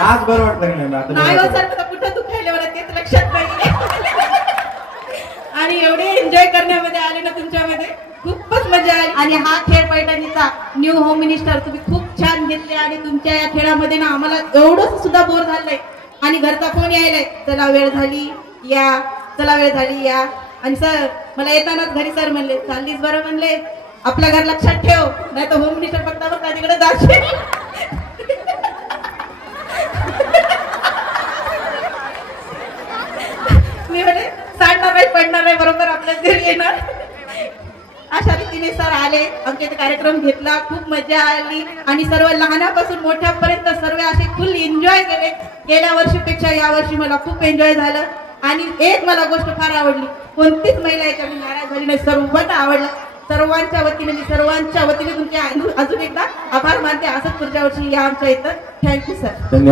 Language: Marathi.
आज बरं वाटलं की नाही आता नाही बरं हो सर, मला कुठं दुखायला मला तेच लक्षात नाही. आणि एवढे एन्जॉय करण्यामध्ये आले ना तुमच्यामध्ये, खूपच मजा आली. आणि हा खेळ पैठणीचा न्यू होम मिनिस्टर तुम्ही खूप छान घेतले आणि तुमच्या या खेळामध्ये ना आम्हाला एवढं सुद्धा बोर झालंय. आणि घरचा फोन यायलाय, चला वेळ झाली या, चला वेळ झाली या. आणि सर मला येतानाच घरी सर म्हणले, चाललीस बरं म्हणले, आपलं घर लक्षात ठेव, नाही तर होम मिनिस्टर बघता बघता तिकडे जाशील. मी म्हणे सांडणार नाही, पडणार नाही, बरोबर आपल्या घरी येणार. अशा रीतीने सर आले, आमच्या इथे कार्यक्रम घेतला, खूप मजा आली. आणि सर्व लहानापासून मोठ्यापर्यंत सर्व असे फुल एन्जॉय केले. गेल्या वर्षीपेक्षा या वर्षी मला खूप एन्जॉय झालं. आणि एक मला गोष्ट फार आवडली, कोणतीच महिला याच्या नाराज झाली नाही, सर्वांना आवडलं. सर्वांच्या वतीने तुमचे अजून एकदा आभार मानते. असंच पुढच्या वर्षी या आमच्या इथं. Thank you sir. धन्यवाद.